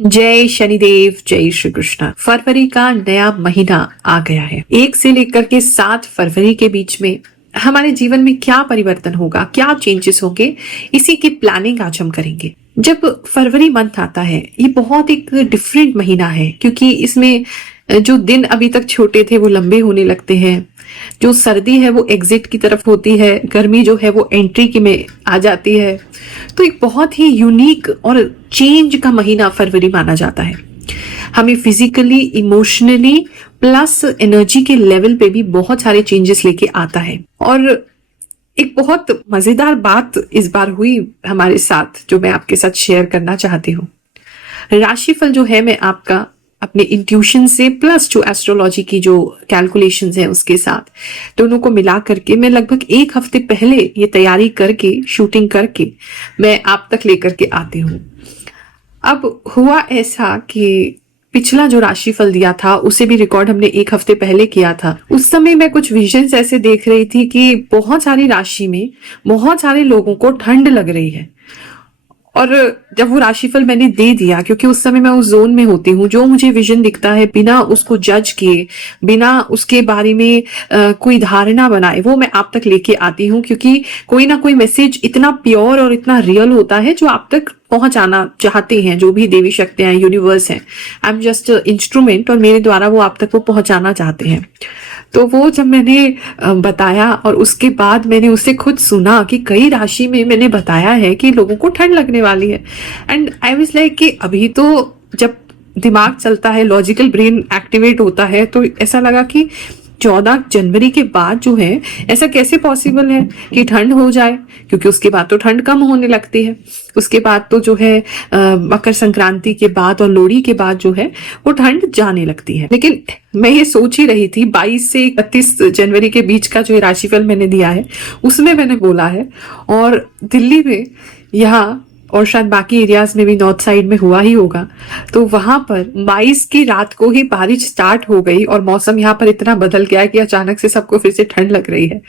जय शनिदेव, जय श्री कृष्ण। फरवरी का नया महीना आ गया है। 1 से लेकर के 7 फरवरी के बीच में हमारे जीवन में क्या परिवर्तन होगा, क्या चेंजेस होंगे, इसी की प्लानिंग आज हम करेंगे। जब फरवरी मंथ आता है, ये बहुत एक डिफरेंट महीना है क्योंकि इसमें जो दिन अभी तक छोटे थे वो लंबे होने लगते हैं। जो सर्दी है वो एग्जिट की तरफ होती है, गर्मी जो है वो एंट्री की में आ जाती है। तो एक बहुत ही यूनिक और चेंज का महीना फरवरी माना जाता है। हमें फिजिकली, इमोशनली प्लस एनर्जी के लेवल पे भी बहुत सारे चेंजेस लेके आता है। और एक बहुत मजेदार बात इस बार हुई हमारे साथ जो मैं आपके साथ शेयर करना चाहती हूँ। राशिफल जो है मैं आपका अपने इंट्यूशन से प्लस जो एस्ट्रोलॉजी की जो कैलकुलेशंस है उसके साथ दोनों को मिला करके मैं लगभग 1 हफ्ते पहले ये तैयारी करके, शूटिंग करके मैं आप तक लेकर के आती हूँ। अब हुआ ऐसा कि पिछला जो राशिफल दिया था उसे भी रिकॉर्ड हमने 1 हफ्ते पहले किया था। उस समय मैं कुछ विजन्स ऐसे देख रही थी कि बहुत सारी राशि में बहुत सारे लोगों को ठंड लग रही है। और जब वो राशिफल मैंने दे दिया, क्योंकि उस समय मैं उस जोन में होती हूँ, जो मुझे विजन दिखता है बिना उसको जज किए, बिना उसके बारे में कोई धारणा बनाए, वो मैं आप तक लेके आती हूँ। क्योंकि कोई ना कोई मैसेज इतना प्योर और इतना रियल होता है जो आप तक पहुंचाना चाहते हैं, जो भी देवी शक्तियां, यूनिवर्स हैं। आई एम जस्ट इंस्ट्रूमेंट और मेरे द्वारा वो आप तक वो पहुंचाना चाहते हैं। तो वो जब मैंने बताया और उसके बाद मैंने उससे खुद सुना कि कई राशि में मैंने बताया है कि लोगों को ठंड लगने वाली है, एंड आई वाज लाइक कि अभी तो जब दिमाग चलता है, लॉजिकल ब्रेन एक्टिवेट होता है, तो ऐसा लगा कि 14 जनवरी के बाद जो है ऐसा कैसे पॉसिबल है कि ठंड हो जाए, क्योंकि उसके बाद तो ठंड कम होने लगती है। उसके बाद तो जो है मकर संक्रांति के बाद और लोहड़ी के बाद जो है वो ठंड जाने लगती है। लेकिन मैं ये सोच ही रही थी, 22 से 31 जनवरी के बीच का जो राशिफल मैंने दिया है उसमें मैंने बोला है, और दिल्ली में यहाँ और शायद बाकी एरियाज में भी नॉर्थ साइड में हुआ ही होगा, तो वहां पर 22 की रात को ही बारिश स्टार्ट हो गई और मौसम यहाँ पर इतना बदल गया कि अचानक से सबको फिर से ठंड लग रही है।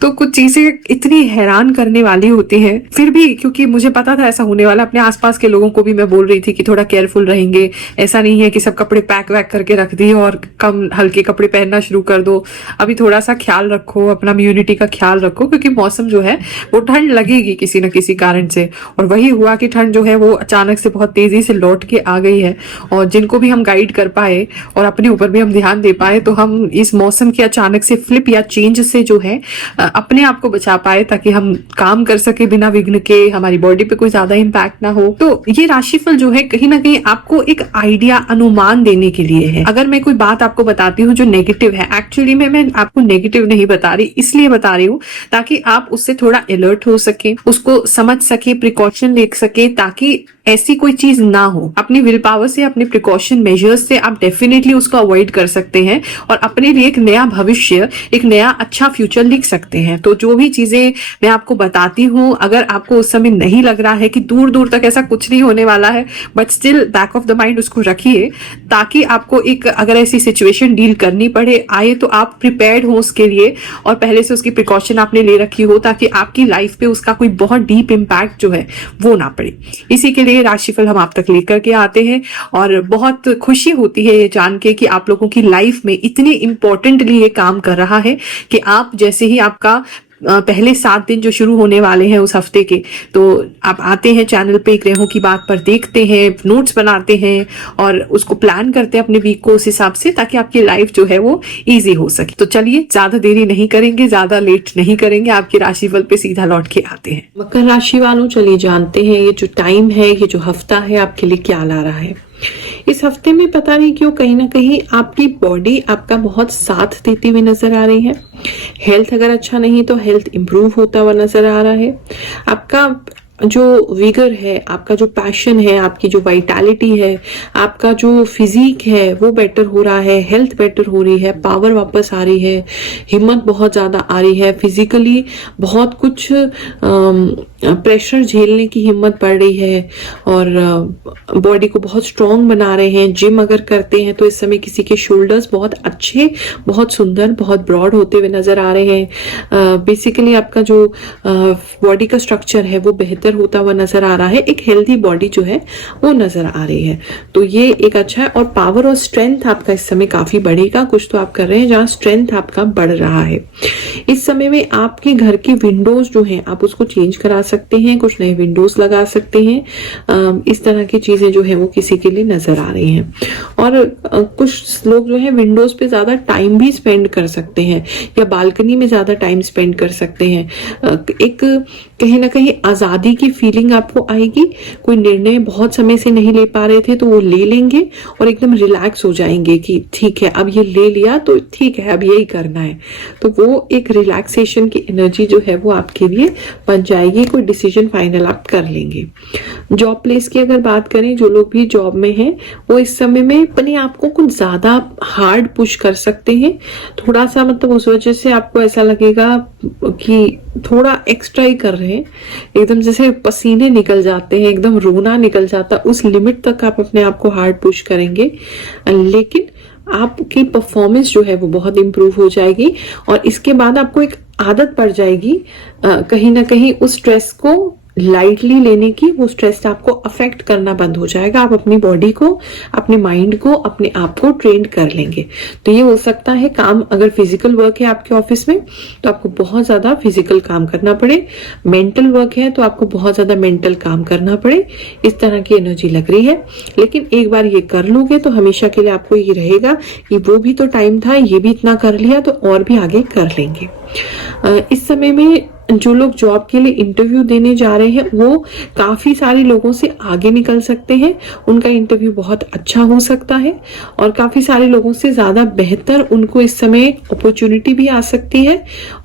तो कुछ चीजें इतनी हैरान करने वाली होती हैं। फिर भी क्योंकि मुझे पता था ऐसा होने वाला, अपने आसपास के लोगों को भी मैं बोल रही थी कि थोड़ा केयरफुल रहेंगे। ऐसा नहीं है कि सब कपड़े पैक वैक करके रख दिए और कम हल्के कपड़े पहनना शुरू कर दो। अभी थोड़ा सा ख्याल रखो, अपना इम्यूनिटी का ख्याल रखो, क्योंकि मौसम जो है वो ठंड लगेगी किसी न किसी कारण से। और वही हुआ कि ठंड जो है वो अचानक से बहुत तेजी से लौट के आ गई है। और जिनको भी हम गाइड कर पाए और अपने ऊपर भी हम ध्यान दे पाए, तो हम इस मौसम के अचानक से फ्लिप या चेंज से जो है अपने आप को बचा पाए, ताकि हम काम कर सके बिना विघ्न के, हमारी बॉडी पे कोई ज्यादा इम्पैक्ट ना हो। तो ये राशिफल जो है कहीं ना कहीं आपको एक आइडिया, अनुमान देने के लिए है। अगर मैं कोई बात आपको बताती हूँ जो नेगेटिव है, एक्चुअली में मैं आपको नेगेटिव नहीं बता रही, इसलिए बता रही हूँ ताकि आप उससे थोड़ा अलर्ट हो सके, उसको समझ सके, प्रिकॉशन ले सके, ताकि ऐसी कोई चीज ना हो। अपनी विल पावर से, अपने प्रिकॉशन मेजर्स से आप डेफिनेटली उसको अवॉइड कर सकते हैं और अपने लिए एक नया भविष्य, एक नया अच्छा फ्यूचर लिख सकते हैं। तो जो भी चीजें मैं आपको बताती हूँ, अगर आपको उस समय नहीं लग रहा है कि दूर दूर तक ऐसा कुछ नहीं होने वाला है, but still back of the mind उसको रखिए, ताकि आपको एक अगर ऐसी सिचुएशन डील करनी पड़े आए तो आप प्रिपेयर्ड हो उसके लिए, और पहले से उसकी प्रिकॉशन आपने ले रखी हो, ताकि आपकी लाइफ पे उसका कोई बहुत डीप इम्पैक्ट जो है वो ना पड़े। इसी के लिए राशिफल हम आप तक लेकर के आते हैं और बहुत खुशी होती है ये जान के कि आप लोगों की लाइफ में इतने इंपॉर्टेंटली ये काम कर रहा है कि आप जैसे ही आपका पहले 7 दिन जो शुरू होने वाले हैं उस हफ्ते के, तो आप आते हैं चैनल पे, ग्रहों की बात पर देखते हैं, नोट्स बनाते हैं और उसको प्लान करते हैं अपने वीक को उस हिसाब से, ताकि आपकी लाइफ जो है वो इजी हो सके। तो चलिए ज्यादा देरी नहीं करेंगे, ज्यादा लेट नहीं करेंगे, आपके राशिफल पे सीधा लौट के आते हैं। मकर राशि वालों, चलिए जानते हैं ये जो टाइम है, ये जो हफ्ता है आपके लिए क्या ला रहा है। इस हफ्ते में पता नहीं क्यों कहीं ना कहीं आपकी बॉडी आपका बहुत साथ देती हुई नजर आ रही है। हेल्थ अगर अच्छा नहीं तो हेल्थ इंप्रूव होता हुआ नजर आ रहा है। आपका जो विगर है, आपका जो पैशन है, आपकी जो वाइटैलिटी है, आपका जो फिजिक है वो बेटर हो रहा है, हेल्थ बेटर हो रही है, पावर वापस आ रही है, हिम्मत बहुत ज्यादा आ रही है, फिजिकली बहुत कुछ प्रेशर झेलने की हिम्मत बढ़ रही है और बॉडी को बहुत स्ट्रांग बना रहे हैं। जिम अगर करते हैं तो इस समय किसी के शोल्डर्स बहुत अच्छे, बहुत सुंदर, बहुत ब्रॉड होते हुए नजर आ रहे हैं। बेसिकली आपका जो बॉडी का स्ट्रक्चर है वो बेहतर होता हुआ नजर आ रहा है। एक हेल्दी बॉडी जो है वो नजर आ रही है, तो ये एक अच्छा है। और पावर और स्ट्रेंथ आपका इस समय काफी बढ़ेगा। कुछ तो आप कर रहे हैं जहाँ स्ट्रेंथ आपका बढ़ रहा है। इस समय में आपके घर की विंडोज जो है आप उसको चेंज करा सकते हैं, कुछ नए विंडोज लगा सकते हैं। इस तरह की चीजें जो है वो किसी के लिए नजर आ रही हैं। और कुछ लोग जो है विंडोज पे ज्यादा टाइम भी स्पेंड कर सकते हैं या बालकनी में ज्यादा टाइम स्पेंड कर सकते हैं। एक कहीं ना कहीं आजादी की फीलिंग आपको आएगी। कोई निर्णय बहुत समय से नहीं ले पा रहे थे तो वो ले लेंगे और एकदम रिलैक्स हो जाएंगे कि ठीक है अब ये ले लिया तो ठीक है अब यही करना है। तो वो एक रिलैक्सेशन की एनर्जी जो है वो आपके लिए बन जाएगी। कोई डिसीजन फाइनल आप कर लेंगे। जॉब प्लेस की अगर बात करें, जो लोग भी जॉब में हैं वो इस समय में अपने आप को कुछ ज्यादा हार्ड पुश कर सकते हैं। थोड़ा सा मतलब उस वजह से आपको ऐसा लगेगा कि थोड़ा एक्स्ट्रा ही कर रहे हैं, एकदम जैसे पसीने निकल जाते हैं, एकदम रोना निकल जाता, उस लिमिट तक आप अपने आप को हार्ड पुश करेंगे। लेकिन आपकी परफॉर्मेंस जो है वो बहुत इंप्रूव हो जाएगी और इसके बाद आपको एक आदत पड़ जाएगी कहीं ना कहीं उस स्ट्रेस को लाइटली लेने की। वो स्ट्रेस आपको अफेक्ट करना बंद हो जाएगा। आप अपनी बॉडी को, अपने माइंड को, अपने आप को ट्रेन कर लेंगे। तो ये हो सकता है काम अगर फिजिकल वर्क है आपके ऑफिस में तो आपको बहुत ज्यादा फिजिकल काम करना पड़े, मेंटल वर्क है तो आपको बहुत ज्यादा मेंटल काम करना पड़े। इस तरह की एनर्जी लग रही है। लेकिन एक बार ये कर लोगे तो हमेशा के लिए आपको ये रहेगा कि वो भी तो टाइम था, ये भी इतना कर लिया तो और भी आगे कर लेंगे। इस समय में जो लोग जॉब के लिए इंटरव्यू देने जा रहे हैं वो काफी सारे लोगों से आगे निकल सकते हैं। उनका इंटरव्यू बहुत अच्छा हो सकता है और काफी सारे लोगों से ज्यादा बेहतर उनको इस समय अपॉर्चुनिटी भी आ सकती है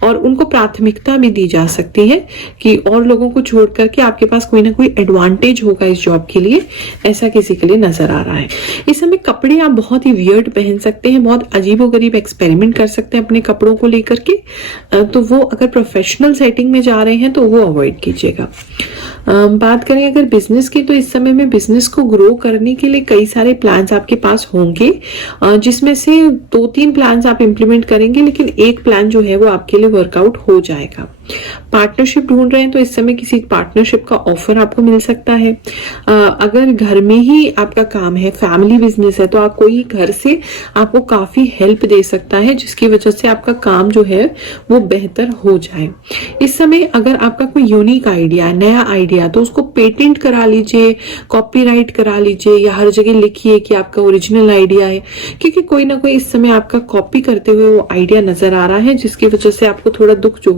और उनको प्राथमिकता भी दी जा सकती है कि और लोगों को छोड़ करके आपके पास कोई ना कोई एडवांटेज होगा इस जॉब के लिए, ऐसा किसी के लिए नजर आ रहा है। इस समय कपड़े आप बहुत ही वियर्ड पहन सकते हैं, बहुत अजीबोगरीब एक्सपेरिमेंट कर सकते हैं अपने कपड़ों को लेकर के। तो वो अगर प्रोफेशनल सेटिंग में जा रहे हैं तो वो अवॉइड कीजिएगा। बात करें अगर बिजनेस की तो इस समय में बिजनेस को ग्रो करने के लिए कई सारे प्लान्स आपके पास होंगे, जिसमें से 2-3 प्लान्स आप इंप्लीमेंट करेंगे लेकिन एक प्लान जो है वो आपके लिए वर्कआउट हो जाएगा। पार्टनरशिप ढूंढ रहे हैं तो इस समय किसी पार्टनरशिप का ऑफर आपको मिल सकता है। अगर घर में ही आपका काम है, फैमिली बिजनेस है, तो आप कोई घर से आपको काफी हेल्प दे सकता है जिसकी वजह से आपका काम जो है वो बेहतर हो जाए। इस समय अगर आपका कोई यूनिक आइडिया है, नया आइडिया, तो उसको पेटेंट करा लीजिए, कॉपीराइट करा लीजिए या हर जगह लिखिए कि आपका ओरिजिनल आइडिया है, क्योंकि कोई ना कोई इस समय आपका कॉपी करते हुए वो आइडिया नजर आ रहा है जिसकी वजह से आपको थोड़ा दुख जो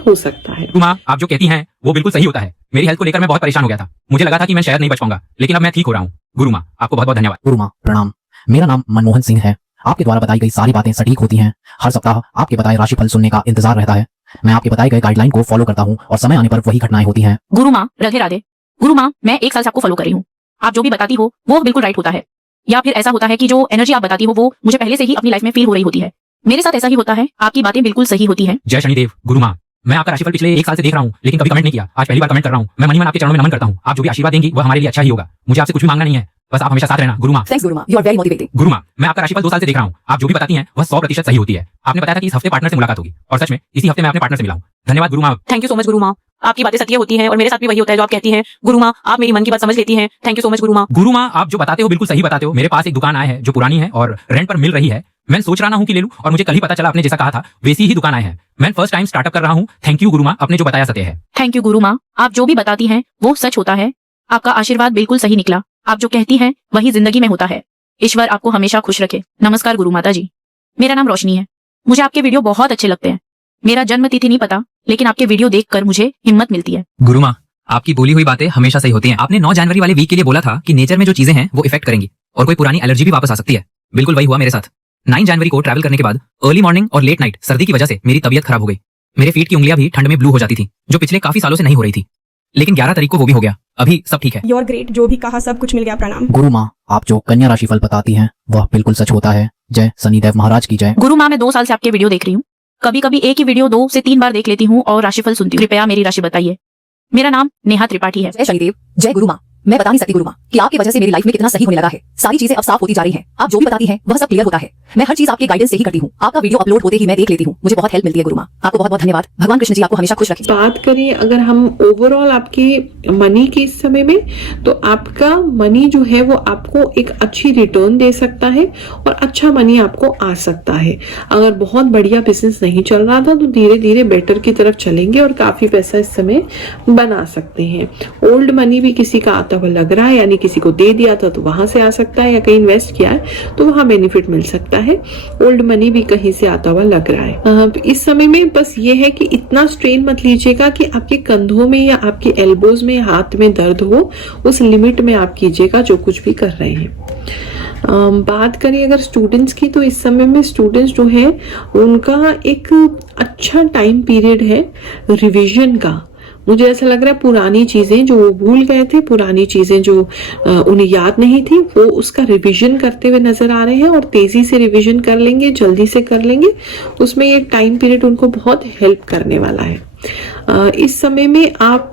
हो सकता है। माँ, आप जो कहती हैं वो बिल्कुल सही होता है। मेरी हेल्थ को लेकर मैं बहुत परेशान हो गया था। मुझे लगा था कि मैं शायद नहीं बच पाऊंगा, लेकिन अब मैं ठीक हो रहा हूँ। गुरु माँ, आपको बहुत बहुत धन्यवाद। गुरु माँ प्रणाम। मेरा नाम मनमोहन सिंह है। आपके द्वारा बताई गई सारी बातें सटीक होती हैं। हर सप्ताह आपके बताए राशिफल सुनने का इंतजार रहता है। मैं आपके बताए गए गाइडलाइन को फॉलो करता हूँ और समय आने पर वही घटनाएं होती हैं। गुरु माँ राधे राधे। गुरु माँ, मैं 1 साल से आपको फॉलो कर रही हूँ। आप जो भी बताती हो वो बिल्कुल राइट होता है, या फिर ऐसा होता है कि जो एनर्जी आप बताती हो वो मुझे पहले से ही अपनी लाइफ में फील हो रही होती है। मेरे साथ ऐसा ही होता है। आपकी बातें बिल्कुल सही होती हैं। जय शनिदेव। गुरु माँ, मैं आपका राशिफल पिछले 1 साल से देख रहा हूँ लेकिन कभी कमेंट नहीं किया। आज पहली बार कमेंट कर रहा हूँ। मैं मन ही मन आपके चरणों में नमन करता हूँ। आप जो भी आशीर्वाद देंगी वो हमारे लिए अच्छा ही होगा। मुझे आपसे कुछ भी मांगना नहीं है, बस आप हमेशा साथ रहना। गुरु माँ। थैंक्स गुरु माँ, यू आर वेरी मोटिवेटिंग। गुरु माँ, मैं आपका राशिफल 2 साल से देख रहा हूँ। आप जो भी बताती हैं वह 100% सही होती है। आपने बताया था कि इस हफ्ते पार्टनर से मुलाकात होगी और सच में इसी हफ्ते मैं अपने पार्टनर से मिला हूँ। धन्यवाद गुरु माँ। थैंक यू सो मच गुरु माँ। आपकी बातें सत्य होती हैं और मेरे साथ भी वही होता है जो आप कहती हैं। गुरु माँ, आप मेरी मन की बात समझ लेती हैं। थैंक यू सो मच गुरु माँ। गुरु माँ, आप जो बताते हो बिल्कुल सही बताते हो। मेरे पास एक दुकान आए है जो पुरानी है और रेंट पर मिल रही है। मैं सोच रहा हूँ कि ले लूं और मुझे कल ही पता चला आपने जैसा कहा था वैसी ही दुकान आए हैं। मैं फर्स्ट टाइम स्टार्टअप कर रहा हूँ। थैंक यू गुरु माँ, आपने जो बताया सत्य है। थैंक यू गुरु माँ। आप जो भी बताती हैं वो सच होता है। आपका आशीर्वाद बिल्कुल सही निकला। आप जो कहती हैं वही जिंदगी में होता है। ईश्वर आपको हमेशा खुश रखे। नमस्कार गुरु माता जी। मेरा नाम रोशनी है। मुझे आपके वीडियो बहुत अच्छे लगते हैं। मेरा जन्म तिथि नहीं पता लेकिन आपके वीडियो देखकर मुझे हिम्मत मिलती है। गुरु माँ, आपकी बोली हुई बातें हमेशा सही होती हैं। आपने 9 जनवरी वाले वीक के लिए बोला था कि नेचर में जो चीजें हैं वो इफेक्ट करेंगी और कोई पुरानी एलर्जी भी वापस आ सकती है। बिल्कुल वही हुआ मेरे साथ। 9 जनवरी को ट्रैवल करने के बाद अर्ली मॉर्निंग और लेट नाइट सर्दी की वजह से मेरी तबीयत खराब हो गई। मेरे फीट की उंगलियां भी ठंड में ब्लू हो जाती थी, जो पिछले काफी सालों से नहीं हो रही थी। लेकिन 11 तारीख को वो भी हो गया। अभी सब ठीक है। You are great. जो भी कहा सब कुछ मिल गया। प्रणाम। गुरु माँ, आप जो कन्या राशिफल बताती हैं वह बिल्कुल सच होता है। जय शनिदेव महाराज की जय। गुरु माँ, मैं 2 साल से आपके वीडियो देख रही हूँ। कभी कभी एक ही वीडियो 2 से 3 बार देख लेती हूँ और राशिफल सुनती हूँ। कृपया मेरी राशि बताइए। मेरा नाम नेहा त्रिपाठी है। जय शनिदेव, जय गुरु माँ। मैं बता नहीं सकती गुरु माँ कि आपकी वजह से मेरी लाइफ में कितना सही होने लगा है। सारी चीजें अब साफ होती जा रही हैं। आप जो भी बताती हैं वह सब क्लियर होता है। मैं हर चीज आपके गाइडेंस से ही करती हूँ। आपका वीडियो अपलोड होते ही मैं देख लेती हूँ। मुझे बहुत हेल्प मिलती है गुरु माँ। आपको बहुत बहुत धन्यवाद। भगवान कृष्ण जी आपको हमेशा खुश रखें। बात करें अगर हम ओवरऑल आपके मनी के इस समय में, तो आपका मनी जो है वो आपको एक अच्छी रिटर्न दे सकता है और अच्छा मनी आपको आ सकता है। अगर बहुत बढ़िया बिजनेस नहीं चल रहा था तो धीरे धीरे बेटर की तरफ चलेंगे और काफी पैसा इस समय बना सकते हैं। ओल्ड मनी भी किसी का आता हुआ लग रहा है, यानी किसी को दे दिया था तो वहां से आ सकता है, या कहीं इन्वेस्ट किया है तो वहां बेनिफिट मिल सकता है। ओल्ड मनी भी कहीं से आता हुआ लग रहा है। इस समय में बस ये है कि इतना स्ट्रेन मत लीजिएगा कि आपके कंधों में या आपके एल्बोज में, हाथ में दर्द हो। उस लिमिट में आप कीजिएगा जो कुछ भी कर रहे हैं। बात करें अगर स्टूडेंट्स की, तो इस समय में स्टूडेंट्स जो है उनका एक अच्छा टाइम पीरियड है रिवीजन का। मुझे ऐसा लग रहा है पुरानी चीजें जो वो भूल गए थे, पुरानी चीजें जो उन्हें याद नहीं थी, वो उसका रिवीजन करते हुए नजर आ रहे हैं और तेजी से रिवीजन कर लेंगे, जल्दी से कर लेंगे। उसमें ये टाइम पीरियड उनको बहुत हेल्प करने वाला है। इस समय में आप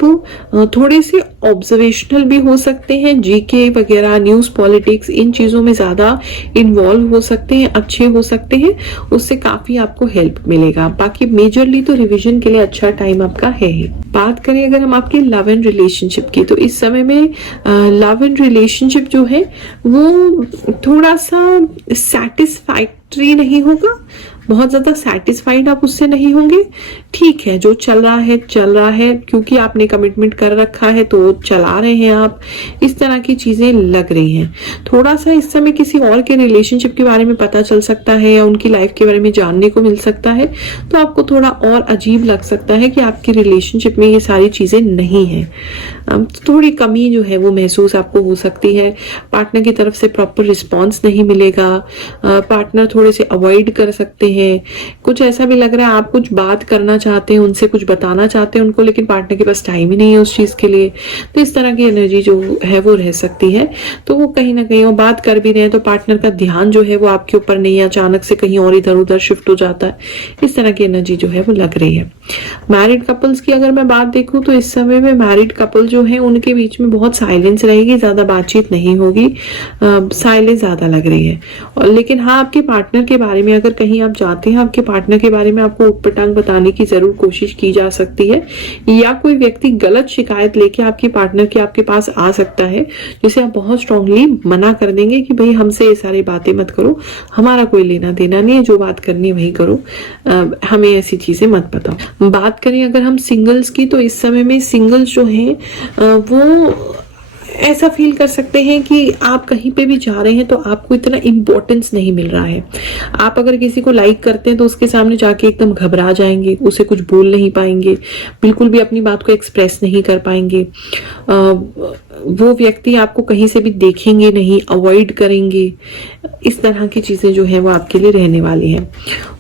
थोड़े से ऑब्जर्वेशनल भी हो सकते हैं। जीके वगैरह, न्यूज, पॉलिटिक्स, इन चीजों में ज्यादा इन्वॉल्व हो सकते हैं, अच्छे हो सकते हैं। उससे काफी आपको हेल्प मिलेगा। बाकी मेजरली तो रिवीजन के लिए अच्छा टाइम आपका है ही। बात करें अगर हम आपके लव एंड रिलेशनशिप की, तो इस समय में लव एंड रिलेशनशिप जो है वो थोड़ा सा सेटिस्फैक्टरी नहीं होगा। बहुत ज्यादा सेटिस्फाइड आप उससे नहीं होंगे। ठीक है, जो चल रहा है चल रहा है, क्योंकि आपने कमिटमेंट कर रखा है तो चला रहे हैं आप। इस तरह की चीजें लग रही हैं। थोड़ा सा इस समय किसी और के रिलेशनशिप के बारे में पता चल सकता है या उनकी लाइफ के बारे में जानने को मिल सकता है, तो आपको थोड़ा और अजीब लग सकता है कि आपकी रिलेशनशिप में ये सारी चीजें नहीं है। थोड़ी कमी जो है वो महसूस आपको हो सकती है। पार्टनर की तरफ से प्रॉपर रिस्पॉन्स नहीं मिलेगा। पार्टनर थोड़े से अवॉइड कर सकते हैं। कुछ ऐसा भी लग रहा है आप कुछ बात करना चाहते हैं, उनसे कुछ बताना चाहते हैं उनको, लेकिन पार्टनर के पास टाइम ही नहीं है उस चीज के लिए। तो इस तरह की एनर्जी जो है वो रह सकती है। तो वो कहीं ना कहीं वो बात कर भी रहे हैं तो पार्टनर का ध्यान जो है वो आपके ऊपर नहीं है, अचानक से कहीं और इधर उधर शिफ्ट हो जाता है। इस तरह की एनर्जी जो है वो लग रही है। मैरिड कपल्स की अगर मैं बात देखूं तो इस समय में मैरिड कपल जो है उनके बीच में बहुत साइलेंस रहेगी, ज्यादा बातचीत नहीं होगी, साइलेंस ज्यादा लग रही है। और लेकिन हाँ, आपके पार्टनर के बारे में अगर कहीं आप जाते हैं, आपके पार्टनर के बारे में आपको उटपटांग बताने की जरूर कोशिश की जा सकती है, या कोई व्यक्ति गलत शिकायत लेके आपके पार्टनर के आपके पास आ सकता है, जिसे आप बहुत स्ट्रांगली मना कर देंगे कि भाई हमसे ये सारी बातें मत करो, हमारा कोई लेना देना नहीं है, जो बात करनी है वही करो, हमें ऐसी चीजें मत बताओ। बात करें अगर हम सिंगल्स की, तो इस समय में सिंगल्स जो हैं वो ऐसा फील कर सकते हैं कि आप कहीं पे भी जा रहे हैं तो आपको इतना इम्पोर्टेंस नहीं मिल रहा है। आप अगर किसी को लाइक करते हैं तो उसके सामने जाके एकदम घबरा जाएंगे, उसे कुछ बोल नहीं पाएंगे, बिल्कुल भी अपनी बात को एक्सप्रेस नहीं कर पाएंगे। वो व्यक्ति आपको कहीं से भी देखेंगे नहीं, अवॉइड करेंगे। इस तरह की चीजें जो है वो आपके लिए रहने वाली हैं।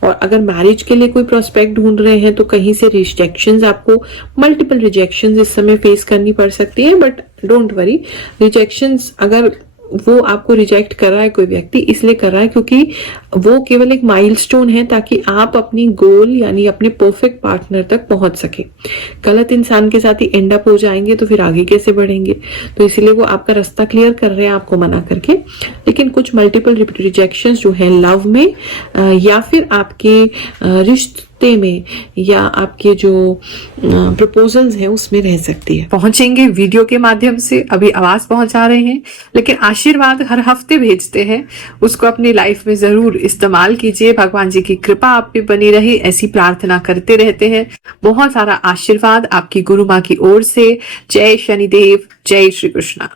और अगर मैरिज के लिए कोई प्रोस्पेक्ट ढूंढ रहे हैं तो कहीं से रिजेक्शंस, आपको मल्टीपल रिजेक्शंस इस समय फेस करनी पड़ सकती है। बट डोंट वरी, रिजेक्शंस अगर वो आपको रिजेक्ट कर रहा है कोई व्यक्ति, इसलिए कर रहा है क्योंकि वो केवल एक माइलस्टोन है ताकि आप अपनी गोल यानी अपने परफेक्ट पार्टनर तक पहुंच सके। गलत इंसान के साथ ही एंड अप हो जाएंगे तो फिर आगे कैसे बढ़ेंगे। तो इसीलिए वो आपका रास्ता क्लियर कर रहे हैं आपको मना करके। लेकिन कुछ मल्टीपल रिजेक्शंस जो है लव में या फिर आपके रिश्ते में या आपके जो प्रपोजल्स हैं उसमें रह सकती है। पहुंचेंगे वीडियो के माध्यम से, अभी आवाज पहुंचा रहे हैं, लेकिन आशीर्वाद हर हफ्ते भेजते हैं, उसको अपनी लाइफ में जरूर इस्तेमाल कीजिए। भगवान जी की कृपा आप पे बनी रहे, ऐसी प्रार्थना करते रहते हैं। बहुत सारा आशीर्वाद आपकी गुरु माँ की ओर से। जय शनिदेव, जय श्री कृष्णा।